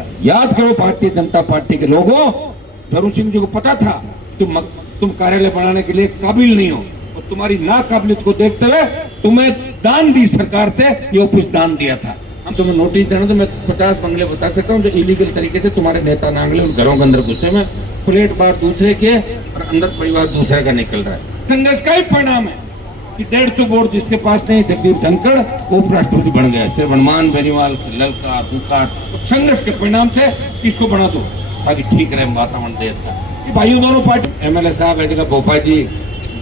दिया। याद करो भारतीय जनता पार्टी के लोगों, वरुण सिंह जी को पता था तुम कार्यालय बनाने के लिए काबिल नहीं हो, और तुम्हारी नाकाबिलियत को देखते हुए तुम्हें दान दी, सरकार से ये ऑफिस दान दिया था। हम तुम्हें नोटिस देना तो मैं 50 बंगले बता सकता हूँ जो इलीगल तरीके से तुम्हारे नेता नांगले उन घरों के अंदर घुसे में, फ्लैट बार दूसरे के और अंदर परिवार दूसरे का निकल रहा है। संघर्ष का ही परिणाम है कि 150 वोट जिसके पास नहीं, जगदीप धनखड़ उपराष्ट्रपति बन गया, सिर्फ हनुमान बेनीवाल, ललकार, बुखार, संघर्ष के परिणाम से इसको बना दो ताकि ठीक रहे वातावरण देश का। भाइयों दोनों पार्टी एमएलए साहब है भोपा जी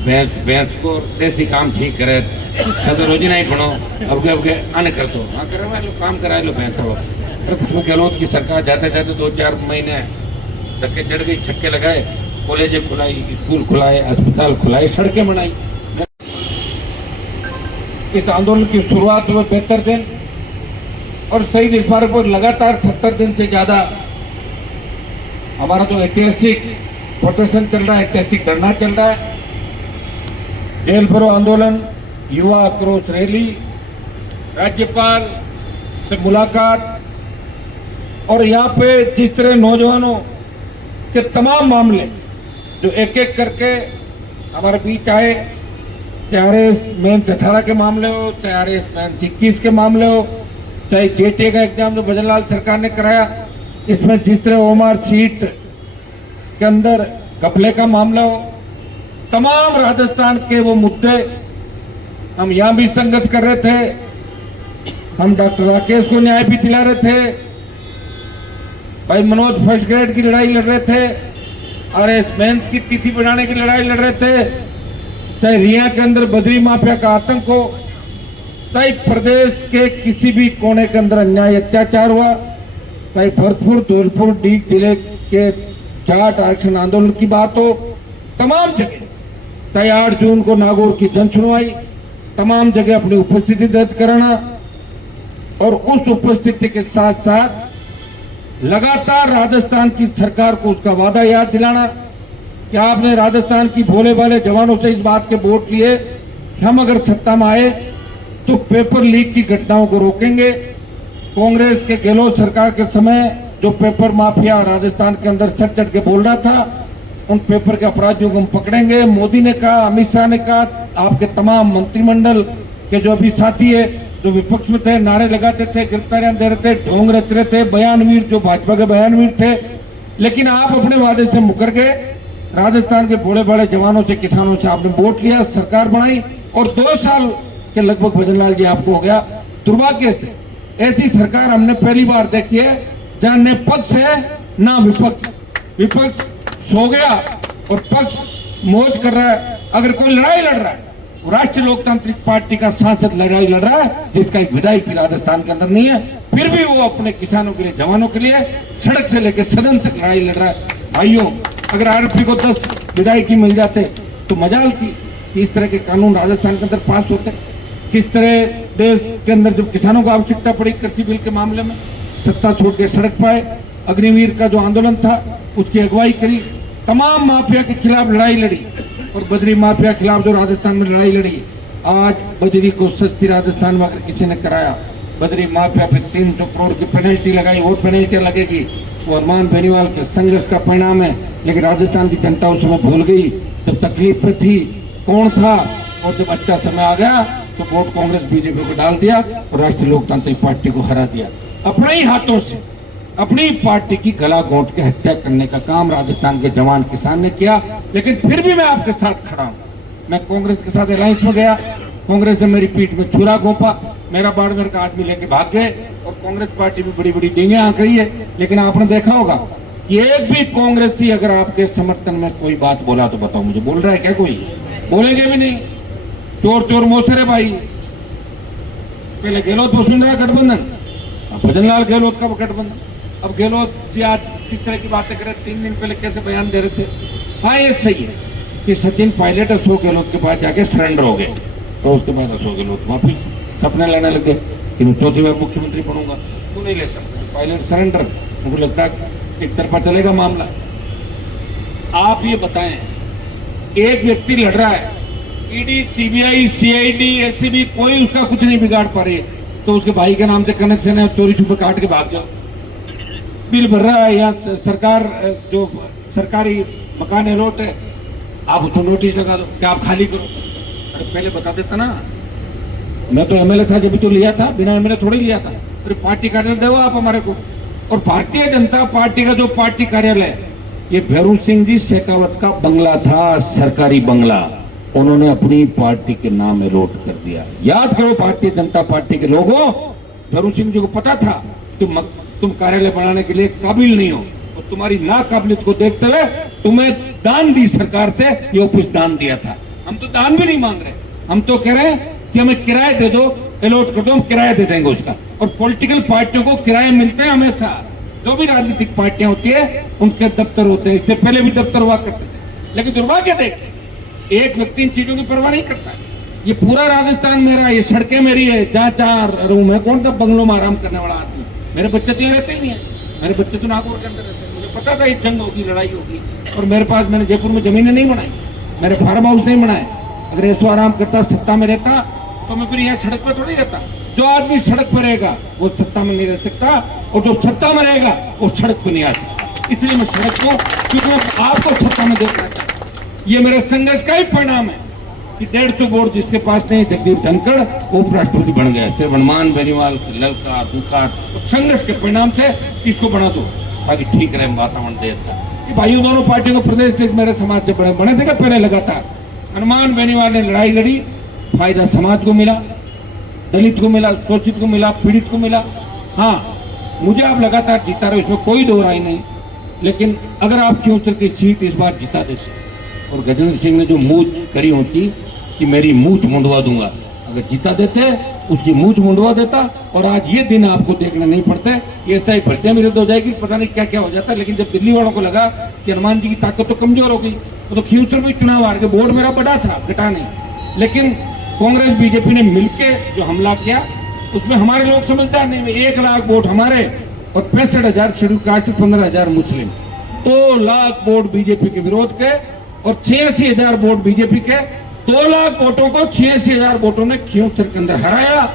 भैंस को देसी काम ठीक करे, सदर रोजी नहीं बनो, अब आने कर दो, हाँ करे लो काम करा लो भैंस। गहलोत की सरकार जाते जाते 2-4 महीने धक्के चढ़ गई, छक्के लगाए, कॉलेज खुलाई, स्कूल खुलाए, अस्पताल खुलाए, सड़कें बनाई। इस आंदोलन की शुरुआत में 72 दिन और शहीद स्मारक पर लगातार 70 दिन से ज्यादा हमारा तो ऐतिहासिक प्रोटेस्ट चल रहा है, ऐतिहासिक धरना चल रहा है। जेल भरो आंदोलन, युवा आक्रोश रैली, राज्यपाल से मुलाकात, और यहाँ पे जिस तरह नौजवानों के तमाम मामले जो एक एक करके हमारे बीच आए, चाहे RS 18 के मामले हो, चाहे RS 21 के मामले हो, चाहे JTA का एग्जाम जो भजनलाल सरकार ने कराया, इसमें जिस तरह ओमार सीट के अंदर घपले का मामला हो, तमाम राजस्थान के वो मुद्दे हम यहाँ भी संघर्ष कर रहे थे। हम डॉक्टर राकेश को न्याय भी दिला रहे थे, भाई मनोज फर्स्ट ग्रेड की लड़ाई लड़ रहे थे, RS मेंस की तिथि बढ़ाने की लड़ाई लड़ रहे थे, चाहे रिया के अंदर बद्री माफिया का आतंक हो, चाहे प्रदेश के किसी भी कोने के अंदर अन्याय अत्याचार हुआ, चाहे भरतपुर, धौलपुर, डीग जिले के जाट आरक्षण आंदोलन की बात हो, तमाम जगह, चाहे 8 जून को नागौर की जन सुनवाई, तमाम जगह अपनी उपस्थिति दर्ज कराना, और उस उपस्थिति के साथ साथ लगातार राजस्थान की सरकार को उसका वादा याद दिलाना कि आपने राजस्थान की भोले भाले जवानों से इस बात के वोट लिए कि हम अगर सत्ता में आए तो पेपर लीक की घटनाओं को रोकेंगे। कांग्रेस के गहलोत सरकार के समय जो पेपर माफिया राजस्थान के अंदर सच चढ़ के बोल रहा था, उन पेपर के अपराधियों को हम पकड़ेंगे। मोदी ने कहा, अमित शाह ने कहा, आपके तमाम मंत्रिमंडल के जो अभी साथी है जो विपक्ष में थे, नारे लगाते थे, गिरफ्तारियां दे रहे थे, ढोंग रच रहे थे, बयानवीर जो भाजपा के बयानवीर थे, लेकिन आप अपने वादे से मुकर गए। राजस्थान के बड़े बड़े जवानों से, किसानों से आपने वोट लिया, सरकार बनाई, और 2 साल के लगभग भजनलाल जी आपको हो गया। दुर्भाग्य से ऐसी सरकार हमने पहली बार देखी है जहां न पक्ष है ना विपक्ष। विपक्ष सो गया और पक्ष मौज कर रहा है। अगर कोई लड़ाई लड़ रहा है, राष्ट्रीय लोकतांत्रिक पार्टी का सांसद लड़ाई लड़ रहा है जिसका एक विधायक भी राजस्थान के अंदर नहीं है, फिर भी वो अपने किसानों के लिए, जवानों के लिए सड़क से लेकर सदन तक लड़ाई लड़ रहा है। भाइयों, अगर RP को 10 विधायक मिल जाते तो मजाल थी कि इस तरह के कानून राजस्थान के अंदर पास होते। किस तरह देश के अंदर जब किसानों को आवश्यकता पड़ी कृषि बिल के मामले में, सत्ता छोड़ के सड़क पाए, अग्निवीर का जो आंदोलन था उसकी अगुवाई करी, तमाम माफिया के खिलाफ लड़ाई लड़ी, और बजरी माफिया के खिलाफ जो राजस्थान में लड़ाई लड़ी, आज बजरी को सस्ती राजस्थान में अगर किसी ने कराया, बजरी माफिया पे 300 करोड़ की पेनल्टी लगाई, और पेनल्टी लगेगी, वो हनुमान बेनीवाल के संघर्ष का परिणाम है। लेकिन राजस्थान की जनता उस समय भूल गई जब तकलीफ में थी कौन था, और जब अच्छा समय आ गया तो वोट कांग्रेस बीजेपी को डाल दिया और राष्ट्रीय लोकतांत्रिक पार्टी को हरा दिया। अपने ही हाथों से अपनी पार्टी की गला घोंट के हत्या करने का काम राजस्थान के जवान किसान ने किया। लेकिन फिर भी मैं आपके साथ खड़ा हूं। मैं कांग्रेस के साथ अलायंस में गया, कांग्रेस ने मेरी पीठ में छुरा घोंपा, मेरा बाड़मेर का आदमी लेके भाग गए, और कांग्रेस पार्टी में बड़ी बड़ी डींगे आंक रही है। लेकिन आपने देखा होगा कि एक भी कांग्रेसी अगर आपके समर्थन में कोई बात बोला तो बताओ मुझे, बोल रहा है क्या? कोई बोलेंगे भी नहीं। चोर चोर मोसरे भाई, पहले गहलोत वसुंधरा गठबंधन, अब भजनलाल गहलोत का गठबंधन। अब गहलोत जी आज किस तरह की बातें करें, 3 दिन पहले कैसे बयान दे रहे थे। हाँ, ये सही है कि सचिन पायलट अशोक गहलोत के पास जाके सरेंडर हो गए, तो उसके बाद अशोक गहलोत वापिस सपने लेने लगे कि मैं 4थी बार मुख्यमंत्री बनूंगा। क्यों नहीं ले सकता? पायलट सरेंडर, मुझे लगता है एक तरफा चलेगा मामला। आप ये बताएं, एक व्यक्ति लड़ रहा है, ईडी, CBI, CID, SCB, कोई उसका कुछ नहीं बिगाड़ पा रही है, तो उसके भाई के नाम से कनेक्शन है, चोरी छुपे काट के भाग जाओ। बिल भर रहा है या सरकार जो सरकारी मकान अलॉट है, आप उसको नोटिस लगा दो कि आप खाली करो। अरे पहले बता देता ना, मैं तो एमएलए था जब भी तो लिया था, बिना एमएलए थोड़ी लिया था। अरे पार्टी कार्यालय दो आप हमारे को। और भारतीय जनता पार्टी का जो पार्टी कार्यालय है, ये भैरू सिंह जी शेखावत का बंगला था, सरकारी बंगला, उन्होंने अपनी पार्टी के नाम अलॉट कर दिया। याद करो भारतीय जनता पार्टी के लोगों, भैरू सिंह जी को पता था तुम कार्यालय बनाने के लिए काबिल नहीं हो, और तुम्हारी नाकाबिलियत को देखते हुए तुम्हें दान दी सरकार से, ये ऑफिस दान दिया था। हम तो दान भी नहीं मांग रहे, हम तो कह रहे हैं कि हमें किराया दे दो, अलॉट कर दो, हम किराया दे देंगे उसका। और पॉलिटिकल पार्टियों को किराए मिलते हैं हमेशा, जो भी राजनीतिक पार्टियां होती है उनके दफ्तर होते हैं, इससे पहले भी दफ्तर हुआ करते थे। लेकिन दुर्भाग्य देखिए, एक व्यक्ति इन चीजों की परवाह नहीं करता है। ये पूरा राजस्थान मेरा है, ये सड़कें मेरी है, जहाँ जहाँ रूम है, कौन सा बंगलों में आराम करने वाला आदमी। मेरे बच्चे तो यहाँ रहते ही नहीं है, मेरे बच्चे तो नागौर के अंदर रहते हैं। मुझे पता था ये जंग होगी, लड़ाई होगी, और मेरे पास, मैंने जयपुर में जमीनें नहीं बनाई, मेरे फार्म हाउस नहीं बनाए। अगर ऐसो आराम करता, सत्ता में रहता, तो मैं फिर यहाँ सड़क पर थोड़ी रहता। जो आदमी सड़क पर रहेगा वो सत्ता में नहीं रह सकता, और जो सत्ता में रहेगा वो सड़क पर नहीं आ सकता। इसलिए मैं सड़क को, क्योंकि मैं आपको सत्ता में देखना चाहता हूँ। ये मेरे संघर्ष का ही परिणाम है कि 150 वोट जिसके पास नहीं, जगदीप धनखड़ वो उपराष्ट्रपति बन गए, सिर्फ हनुमान बेनीवाल, ललकार दुकार, संघर्ष के परिणाम से इसको बना दो ताकि ठीक रहे वातावरण देश का। भाइयों, दोनों पार्टियों को प्रदेश से मेरे समाज से बने थे पहले लगातार। हनुमान बेनीवाल ने लड़ाई लड़ी, फायदा समाज को मिला, दलित को मिला, शोषित को मिला, पीड़ित को मिला। हाँ, मुझे आप लगातार जीता रहे, इसमें कोई दो राय नहीं। लेकिन अगर आप क्योंसर की सीट इस बार जिता देते, और गजेंद्र सिंह ने जो मूंछ करी होती कि मेरी मूंछ मुंडवा दूंगा, अगर जीता देते उसकी मूंछ मुंडवा देता, और आज ये दिन आपको देखने नहीं पड़ते। ऐसा ही भर्तियां भी रद्द हो जाएगी, पता नहीं क्या क्या हो जाता है। लेकिन जब दिल्ली वालों को लगा कि हनुमान जी की ताकत तो कमजोर हो गई, तो खींवसर में चुनाव हार के, वोट मेरा बड़ा था, घटा नहीं। लेकिन कांग्रेस बीजेपी ने मिलकर जो हमला किया, उसमें हमारे लोग समझदार नहीं हुए। 1 लाख वोट हमारे और 65,000 शेड्यूल कास्ट, 15,000 मुस्लिम, 2 लाख वोट बीजेपी के विरोध के, और 86,000 वोट बीजेपी के। 2 लाख वोटों को 86,000 वोटों ने खींवसर के अंदर हराया।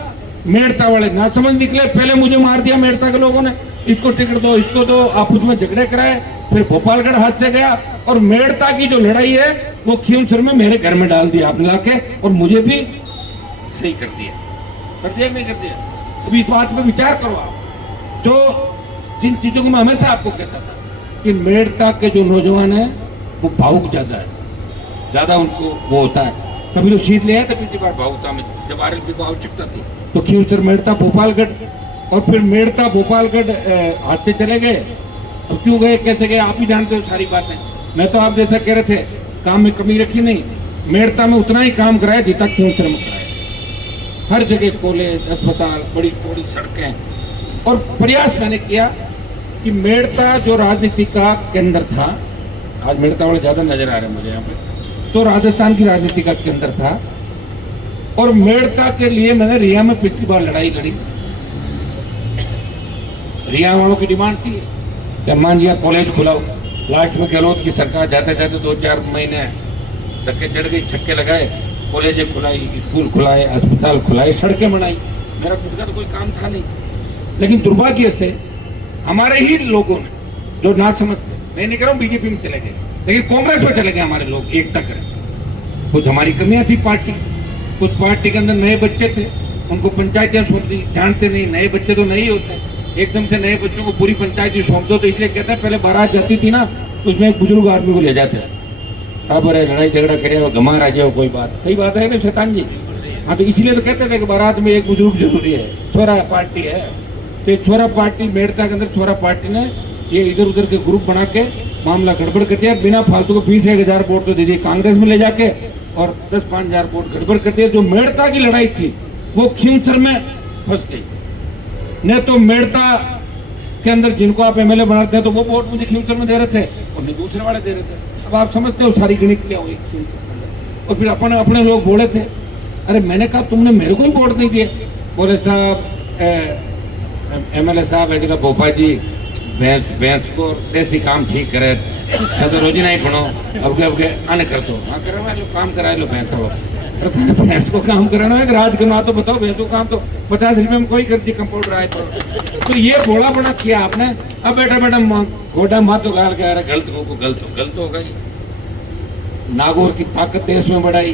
मेड़ता वाले ना समझ निकले, पहले मुझे मार दिया मेड़ता के लोगों ने, इसको टिकट दो, इसको दो, आपस में झगड़े कराए। फिर भोपालगढ़ हाथ से गया, और मेड़ता की जो लड़ाई है वो खींवसर में मेरे घर में डाल दिया आपने लाके, और मुझे भी सही कर दिया नहीं कर दिया। अभी इस बात में विचार करो आप। जो जिन चीजों को मैं हमेशा आपको कहता था कि मेड़ता के जो नौजवान है वो भावुक ज्यादा है, ज्यादा उनको वो होता है। कभी तो सीट ले आए थे पिछली बार भावुकता में, जब आरएलपी को आवश्यकता थी, तो खींवसर मेड़ता भोपालगढ़, और फिर मेड़ता भोपालगढ़ हाथ से चले गए। अब क्यों गए, कैसे गए, आप ही जानते हो सारी बातें। मैं तो आप जैसा कह रहे थे, काम में कमी रखी नहीं, मेड़ता में उतना ही काम कराया जितना खींवसर में कराया। हर जगह कॉलेज, अस्पताल, बड़ी चौड़ी सड़कें, और प्रयास मैंने किया कि मेड़ता जो राजनीति का केंद्र था, आज मेड़ता वाले ज्यादा नजर आ रहे हैं मुझे यहाँ पे, तो राजस्थान की राजनीति का केंद्र था। और मेड़ता के लिए मैंने रिया में पिछली बार लड़ाई लड़ी। रिया वालों की डिमांड थी कि हनुमान जी कॉलेज खुलाओ। लास्ट में गहलोत की सरकार जाते जाते 2-4 महीने धक्के चढ़ गई, छक्के लगाए, कॉलेजें खुलाई, स्कूल खुलाए, अस्पताल खुलाए, सड़कें बनाई। मेरा खुद का तो कोई काम था नहीं। लेकिन दुर्भाग्य से हमारे ही लोगों ने, जो ना समझते, मैं नहीं कह रहा हूँ बीजेपी में चले गए, लेकिन कांग्रेस में चले गए हमारे लोग, एकता करें। कुछ हमारी कमियां थी पार्टी, कुछ पार्टी के अंदर नए बच्चे थे, उनको पंचायतें सौंप दी, जानते नहीं, नए बच्चे तो नहीं होते, एकदम से नए बच्चों को पूरी पंचायत सौंप दो। तो इसलिए कहते हैं पहले बारात जाती थी ना, तो उसमें एक बुजुर्ग आदमी को ले जाते हैं, अब अरे लड़ाई झगड़ा करे, घमार आ जाओ, कोई बात। सही बात है ना शैतान जी? हाँ, तो इसलिए तो कहते थे कि बारात में एक बुजुर्ग जरूरी है, छोरा पार्टी है। तो छोरा पार्टी, मेड़ता के अंदर छोरा पार्टी ने ये इधर उधर के ग्रुप बना के मामला गड़बड़ कर दिया। बिना फालतू को 20,000 वोट तो दे दिए कांग्रेस में ले जाके, और 10-5,000 वोट गड़बड़ कर दिए। जो मेड़ता की लड़ाई थी वो खींवसर में फंस गई। नहीं तो मेड़ता के अंदर जिनको आप एमएलए बनाते हैं, तो वो वोट मुझे खींवसर में दे रहे थे, और नहीं दूसरे वाले दे रहे थे। अब आप समझते हो सारी गणित क्या हुई खींवसर के अंदर। और फिर अपने लोग बोले थे, अरे मैंने कहा तुमने मेरे को ही वोट नहीं दिए। बोले साहब, एमएलए साहब ऐसे कहा, भोपा जी भैंस को देसी काम ठीक करे, तो रोजी नहीं बनो, अब के आने कर दो। हाँ, करे लो काम कराए लो भैंस। भैंस को काम कराना है, राज करना तो बताओ, भैंस को काम तो 50 रुपए में कोई करती कंपाउंडर आए तो ये बोला बड़ा किया आपने। अब बेटा गोटा माँ तो गाल के आ रहा गलत हो गई। नागौर की ताकत देश में बढ़ाई,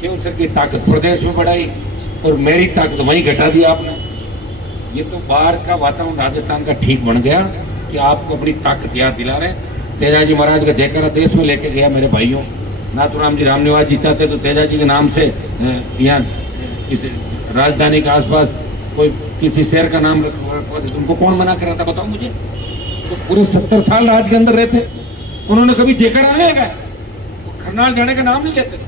शिवसर की ताकत प्रदेश में बढ़ाई, और मेरी ताकत वहीं घटा दी आपने। ये तो बाहर का वातावरण राजस्थान का ठीक बन गया कि आपको अपनी ताकत याद दिला रहे। तेजाजी महाराज का जयकारा देश में लेके गया मेरे भाइयों। नाथुराम जी रामनिवास जीता थे तो तेजाजी के नाम से यहाँ राजधानी के आसपास कोई किसी शहर का नाम रखवा थे, उनको कौन मना कर रहा था बताओ मुझे? तो पूरे 70 साल राज के अंदर रहते, उन्होंने कभी जयकारा नहीं लगाया, करनाल जाने का नाम नहीं लेते।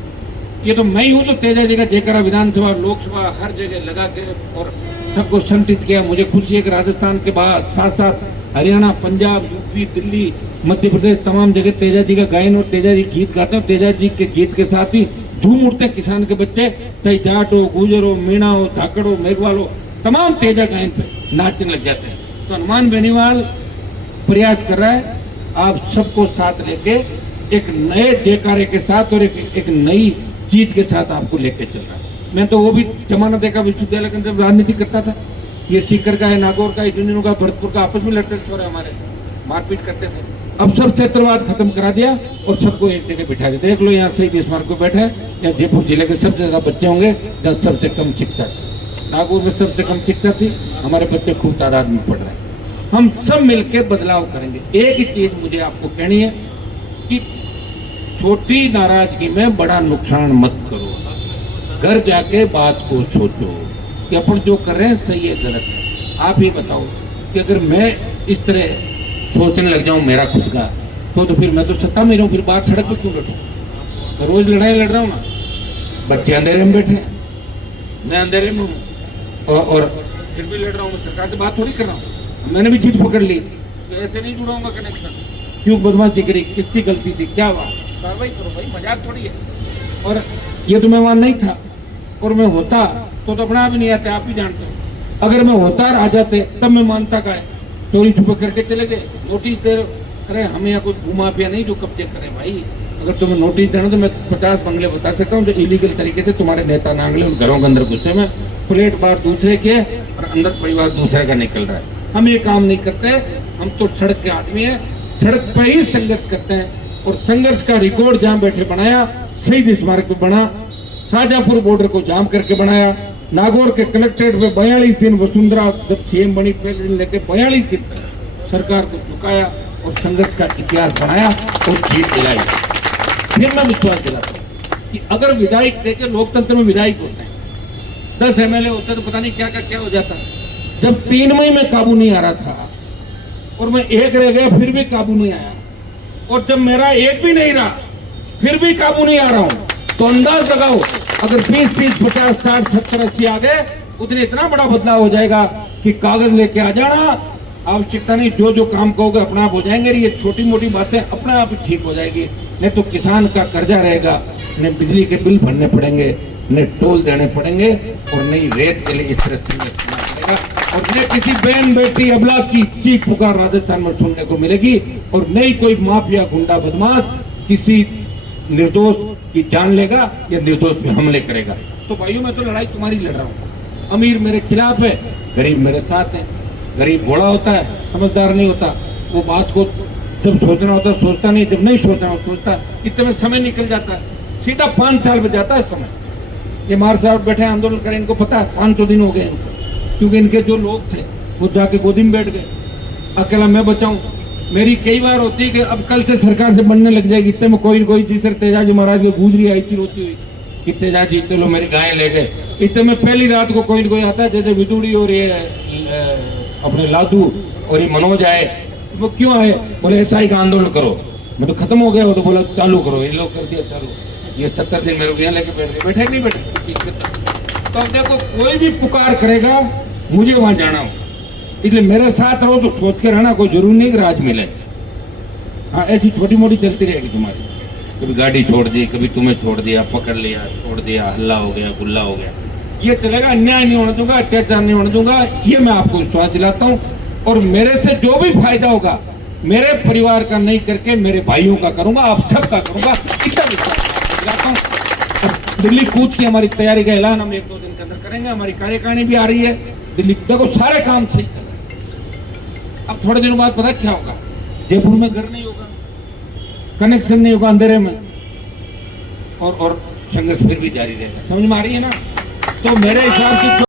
ये तो मैं ही हूँ तो तेजाजी का जयकारा विधानसभा लोकसभा हर जगह लगा के और सबको संतुष्ट किया। मुझे खुशी है कि राजस्थान के बाद साथ साथ हरियाणा, पंजाब, यूपी, दिल्ली, मध्य प्रदेश तमाम जगह तेजाजी का गायन और तेजाजी गीत गाते हैं। तेजाजी के गीत के साथ ही झूम उठते हैं किसान के बच्चे, चाहे जाट हो, गुजर हो, मीणा हो, धाकड़ हो, मेघवाल हो, तमाम तेजा गायन पे नाचने लग जाते हैं। तो हनुमान बेनीवाल प्रयास कर रहा है आप सबको साथ लेके एक नए जयकारे के साथ और एक नई चीज के साथ आपको लेके चल रहा है। मैं तो वो भी जमाना देखा विश्वविद्यालय के अंदर राजनीति करता था। ये सीकर का है, नागौर का, इंजीनियरों का, भरतपुर का, आपस में लड़ते छोरे हमारे मारपीट करते थे। अब सब क्षेत्रवाद खत्म करा दिया और सबको एक जगह बिठा दिया। देख लो यहाँ शहीद स्मारक को बैठे हैं, यहाँ जयपुर जिले के सबसे ज्यादा बच्चे होंगे जहाँ सबसे कम शिक्षा थी। नागौर में सबसे कम शिक्षा थी, हमारे बच्चे खूब तादाद में पढ़ रहे हैं। हम सब मिलकर बदलाव करेंगे। एक ही चीज मुझे आपको कहनी है कि छोटी नाराजगी में बड़ा नुकसान मत करो। घर जाके बात को सोचो कि अपन जो कर रहे हैं सही है गलत है। आप ही बताओ कि अगर मैं इस तरह सोचने लग जाऊं मेरा खुद का तो फिर मैं तो सत्ता में रहूं, फिर बाहर सड़क पर क्यों बैठूं? मैं रोज लड़ाई लड़ रहा हूं ना। बच्चे अंधेरे में बैठे हैं, मैं अंधेरे में हूँ और फिर भी लड़ रहा हूँ। सरकार से बात थोड़ी कर रहा हूँ। मैंने भी जीत पकड़ ली तो ऐसे नहीं जुड़ाऊंगा कनेक्शन। क्यों बदमाशी करी, किसकी गलती थी, क्या हुआ, कार्रवाई करो भाई, मजाक थोड़ी है। और ये तो मैं वहां नहीं था और मैं होता तो अपना भी नहीं आते, आप भी जानते हो। अगर मैं होता और आ जाते तब मैं मानता का है, चोरी छुपे करके चले गए, नोटिस दे अरे हमें यहाँ कुछ घुमाफिया नहीं जो कब्जे करे भाई। अगर तुम्हें नोटिस देना तो मैं 50 बंगले बता सकता हूँ जो इलीगल तरीके से तुम्हारे नेता नांगले उन घरों के अंदर घुसे में, प्लेट बार दूसरे के और अंदर परिवार दूसरे का निकल रहा है। हम ये काम नहीं करते, हम तो सड़क के आदमी है, सड़क पर ही संघर्ष करते हैं। और संघर्ष का रिकॉर्ड जहां बैठे बनाया, शहीद स्मारक पे बना, शाहजहांपुर बॉर्डर को जाम करके बनाया, नागौर के कलेक्ट्रेट में 42 दिन वसुंधरा जब सीएम बनी लेके 42 दिन सरकार को झुकाया और संघर्ष का इतिहास बनाया और जीत दिलाई। फिर मैं विश्वास दिलाता हूँ कि अगर विधायक देखे, लोकतंत्र में विधायक होते हैं, 10 MLA होते तो पता नहीं क्या हो जाता। जब 3 मई में काबू नहीं आ रहा था और मैं 1 रह गया फिर भी काबू नहीं आया, और जब मेरा 1 भी नहीं रहा फिर भी काबू नहीं आ रहा हूं, तो अंदाज लगाओ अगर 20, 50, 60, 70, 80 आ गए उतने इतना बड़ा बदलाव हो जाएगा कि कागज लेके आ जाना, आवश्यकता नहीं, जो काम कहोगे अपना आप हो जाएंगे। ये छोटी मोटी बातें अपने आप ही ठीक हो जाएगी। नहीं तो किसान का कर्जा रहेगा, न बिजली के बिल भरने पड़ेंगे, न टोल देने पड़ेंगे, और नहीं रेत के लिए इस तरह संघर्ष करना पड़ेगा, और न किसी बहन बेटी अबला की चीख पुकार राजस्थान में सुनने को मिलेगी, और नहीं कोई माफिया गुंडा बदमाश किसी निर्दोष की जान लेगा या निर्दोष पे हमले करेगा। तो भाइयों मैं तो लड़ाई तुम्हारी लड़ रहा हूँ। अमीर मेरे खिलाफ है, गरीब मेरे साथ है। गरीब भोला होता है, समझदार नहीं होता, वो बात को जब सोचना होता है सोचता नहीं, जब नहीं सोचना हो सोचता, इतने समय निकल जाता है, सीधा 5 साल में जाता है समय। ये मार साहब बैठे आंदोलन करें, इनको पता है 500 दिन हो गए इनको, क्योंकि इनके जो लोग थे वो जाके गोदी में बैठ गए, अकेला मैं बचाऊं। मेरी कई बार होती है कि अब कल से सरकार से बनने लग जाएगी, इतने में कोई जिस तेजाजी महाराज की गुजरी आई थी रोती हुई कि तेजाजी चलो मेरी गायें ले गए, इतने में पहली रात को कोई आता है, जैसे विदुड़ी और ये अपने लादू और ये मनोज आए, वो क्यों आए, बोले SI का आंदोलन करो। मैं तो खत्म हो गया, वो तो बोला चालू करो, ये लोग कर दिया चालू। ये 70 दिन मेरे को यहाँ लेके बैठे नहीं बैठे। तो अब देखो कोई भी पुकार करेगा मुझे वहां जाना हो, इसलिए मेरे साथ रहो तो सोच के रहना, कोई जरूरी नहीं कि राज मिले। हाँ ऐसी छोटी मोटी चलती रहेगी तुम्हारी, कभी गाड़ी छोड़ दी, कभी तुम्हें छोड़ दिया, पकड़ लिया, छोड़ दिया, हल्ला हो गया, गुल्ला हो गया, ये चलेगा। अन्याय नहीं होने दूंगा, अत्याचार नहीं होने दूंगा, ये मैं आपको विश्वास दिलाता हूँ। और मेरे से जो भी फायदा होगा मेरे परिवार का नहीं करके मेरे भाइयों का करूंगा, आप सबका करूंगा, इतना विश्वास दिलाता हूँ। दिल्ली कूच की हमारी तैयारी का ऐलान हम 1-2 दिन के अंदर करेंगे। हमारी कार्यकारिणी भी आ रही है दिल्ली। देखो सारे काम सही चल रहे हैं। अब थोड़े दिनों बाद पता क्या होगा, जयपुर में घर नहीं होगा, कनेक्शन नहीं होगा अंधेरे में, और संघर्ष फिर भी जारी रहेगा। समझ में आ रही है ना? तो मेरे हिसाब से